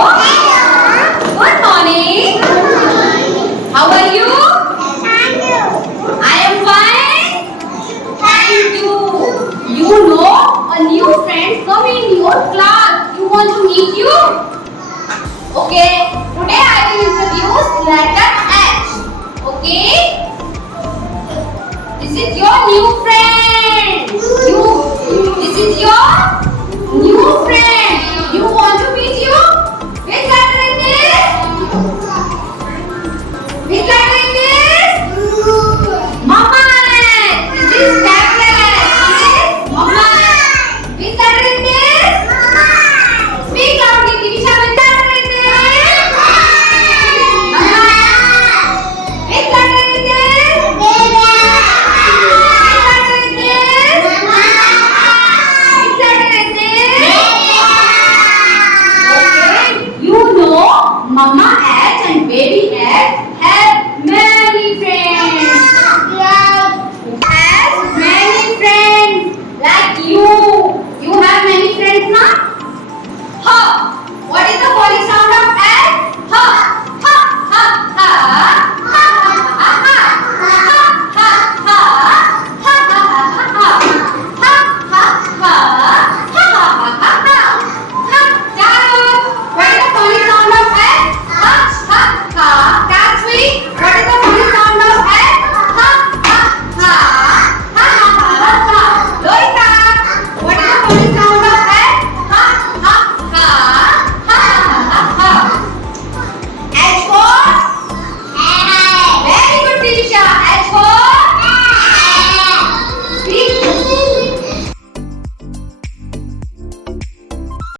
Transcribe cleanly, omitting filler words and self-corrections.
Good morning. How are you? I am fine. Thank you. You know a new friend coming in your class. You want to meet you? Okay. Today I will introduce letter H. Okay. This is your new friend. This is your new